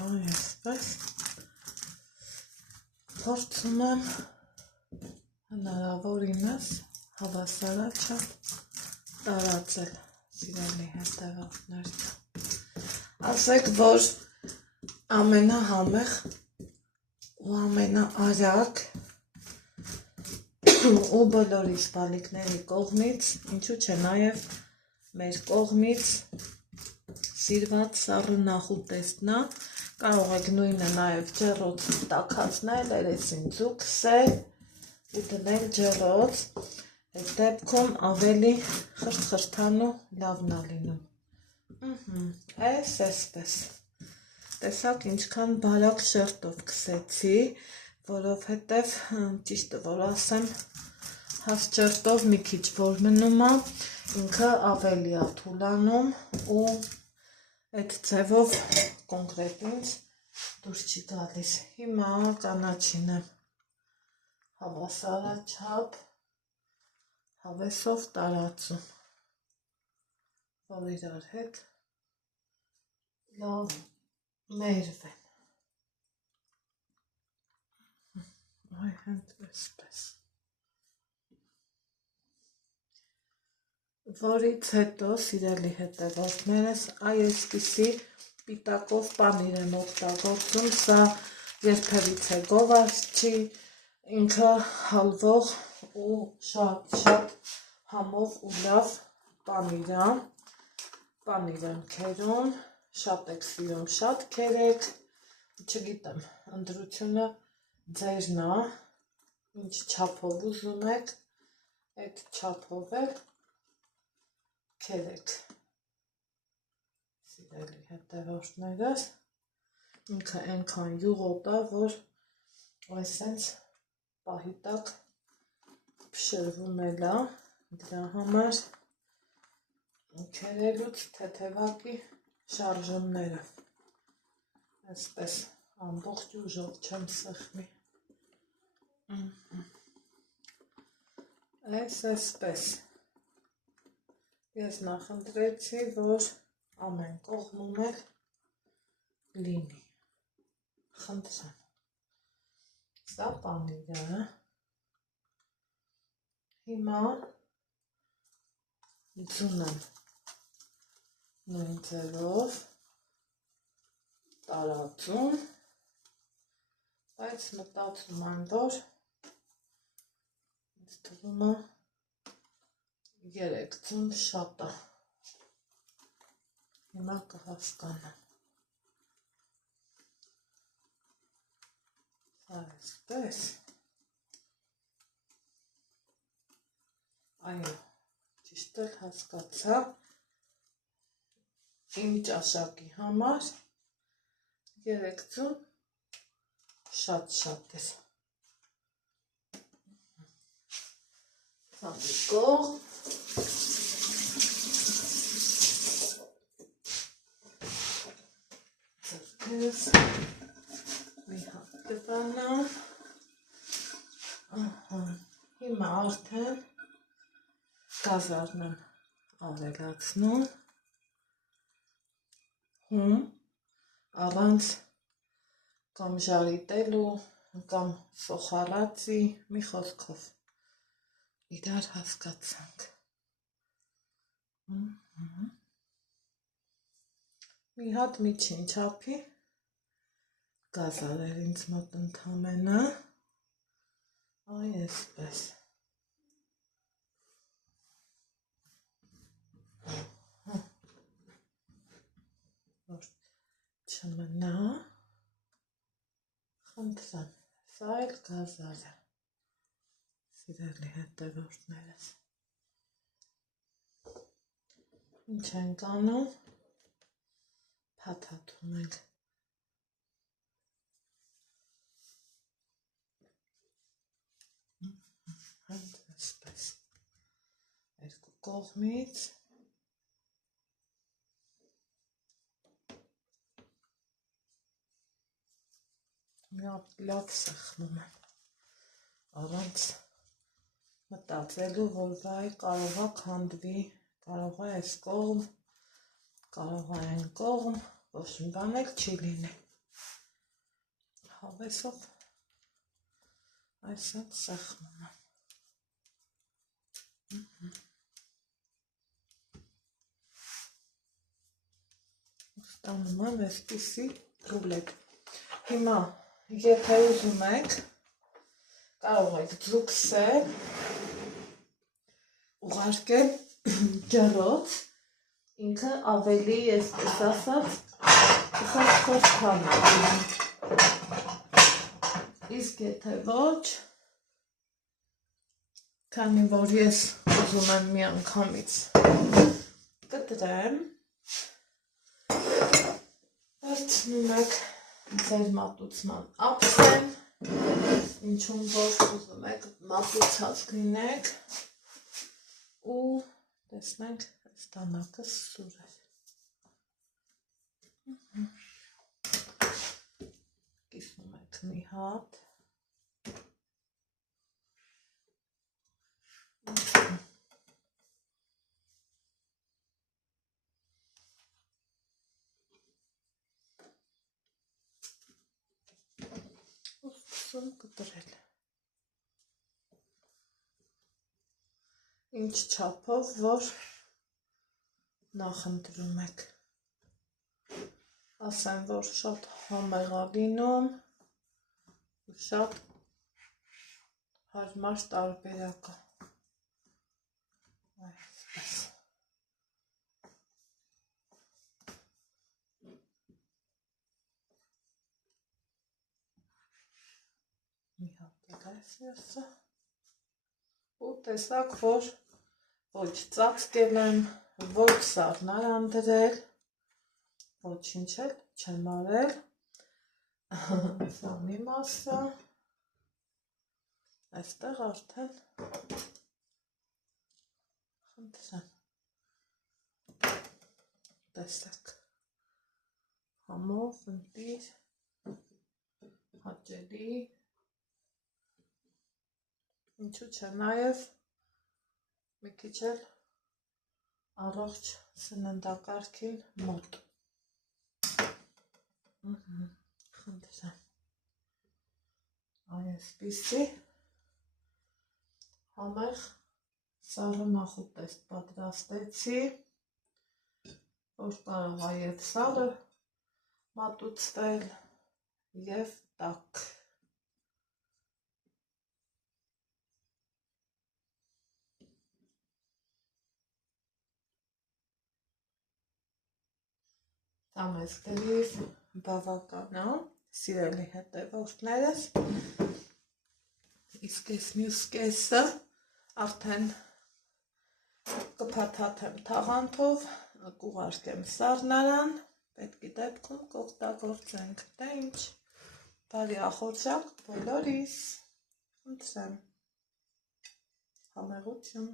Այսպես փորձում եմ հնարավորինս հավասարաչափ տարածել սիրելի հետևողներ։ Ասեք, որ ամենահամեղ ու ամենաարագ ու բոլոր իսկ բալիկների կողմից, ինչու՞ չէ նաև մեր կողմից սիրված սառը նախուտեստն է, կարող եք նույնը նաև ջեռոց տաքացնել, երեսին ձուկսել ու դնել ջեռոց, այդ դեպքում ավելի խրթխրթան ու լավն է լինում։ Այսպես, տեսակ ինչքան բարակ շերտով քսեցի, որովհետև ճիշտը որ ասեմ, հաս շերտով մի քիչ որ մնում է, ինքը ավելի է թուլանում ու այդ ձևով կոնկրետ ինձ դուրս չի գալիս։ Հիմա կանաչին եմ հավասարաչափ հավեսով տարածում, որ իրար հետ լավ մերվեն։ Այ հենց այսպես։ Որից հետո, սիրելի հետևորդներս, այսպիսի պիտակով պանիր եմ օգտագործում, սա երբևիցե գովազդ չի, ինքը հալվող ու շատ համով ու լավ պանիր է, պանիր եմ քերում, շատ եք սիրում, շատ քերեք, չգիտեմ, ընտրությունը ձերն է, ինչ չափով ուզում եք, այդ չափով էլ քերեք, սիրելի հետևորդներս, ինքը այնքան յուղոտ է, որ այսենց պահի տակ փշրվում էլ է, դրա համար քերելուց թեթևակի շարժումները, այսպես ամբողջ ուժով չեմ սեղմի, այսպես, ես նախընտրեցի, որ ամեն կողմում էլ լինի, խնդրեմ, սա պանիրը, հիմա ձուն եմ նույն ձևով տարածում, բայց մտածում եմ, որ ինձ թվում է 3 ձուն շատ է, հիմա կհասկանամ, այսպես, այո, ճիշտ էլ հասկացա, իմ ճաշակի համար 3 ձուն շատ էր, սա մի կողմ, ձրքերս մի հատ կտանամ, հիմա արդեն գազարն եմ ավելացնում, հում, առանց կամ ժարիտելու, կամ սոխարացի, մի խոսքով, իրար հասկացանք, մի հատ միջին չափի գազար էր ինձ մոտ ընդամենը, այ այսպես, որ չմնա, խնդրեմ, սա էլ գազար է, սիրելի հետևորդներս, ինչ ենք անում, փաթաթում ենք, հենց այսպես, երկու կողմից, լավ սեղմում եմ, առանց մտածելու, որ վայ կարող է քանդվի, կարող է այս կողմ, կարող է այն կողմ, ոչ մի բան էլ չի լինի, հավեսով այսպես սեղմում եմ։ Ստանում եմ այսպիսի ռուլետ։ Հիմա եթե ուզում եք կարող եք ձուկսել, ուղարկել ջրոց, ինքը ավելի այսպես ասած խորքան է։ Իսկ եթե ոչ, քանի որ ես ուզում եմ մի անգամից կտրեմ, վերցնում եք ձեր մատուցման ափսեն, ինչում որ ուզում եք մատուցած լինեք ու տեսնենք այս տանակը սուր է։ Կիսում եք մի հատ։ Սկսում կտրել։ Ինչ չափով, որ նախընտրում եք։ Ասեմ, որ շատ համեղ է լինում, շատ հարմար տարբերակ է։ Այսպես։ Մի հատ այս եսը։ Ու տեսակ, որ ոչ ծածկել եմ, ոչ սառնարան դրել, ոչինչ էլ չեմ արել, սա մի մասը, այստեղ արդեն խնդրեմ, տեսեք, համով, ընտիր, հաճելի, ինչու չէ նաև մի քիչ էլ առողջ սննդակարգին մոտ։ Խնդրեմ, այսպիսի համեղ սառը տեստ պատրաստեցի, որ կարող է և սառը մատուցվել և տաք։ Դա մեզ գրիվ բավական է, սիրելի հետևորդներս, իսկ ես մյուս կեսը արդեն կփաթաթեմ թաղանթով, կուղարկեմ սառնարան, պետքի դեպքում կօգտագործենք, դե ինչ, բարի ախորժակ բոլորիս, խնդրեմ, համեղություն։